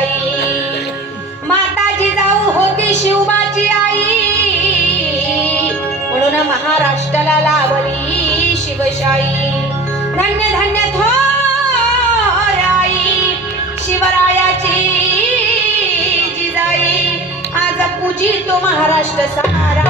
आई माता जिजाऊ होती शिवबाची आई. म्हणून महाराष्ट्राला लावली शिवशाही धन्य धन्य थोर शिवरायाची जिजाई. आज पूजी तो महाराष्ट्र सारा.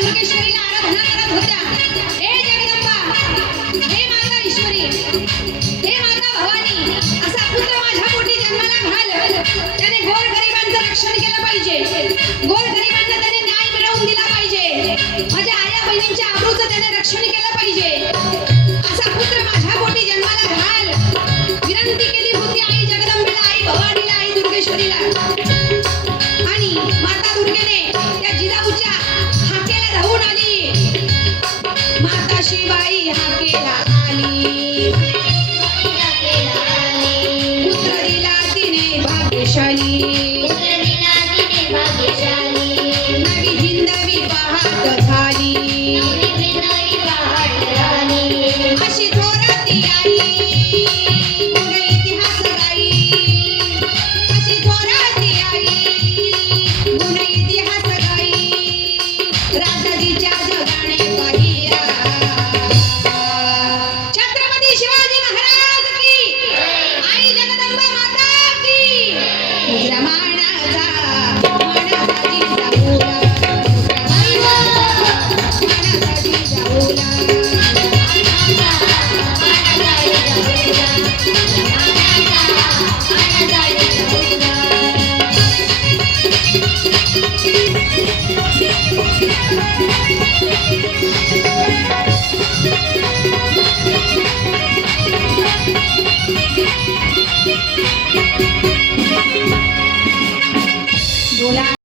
ভীমেশ্বরী আরাধনা Thank you.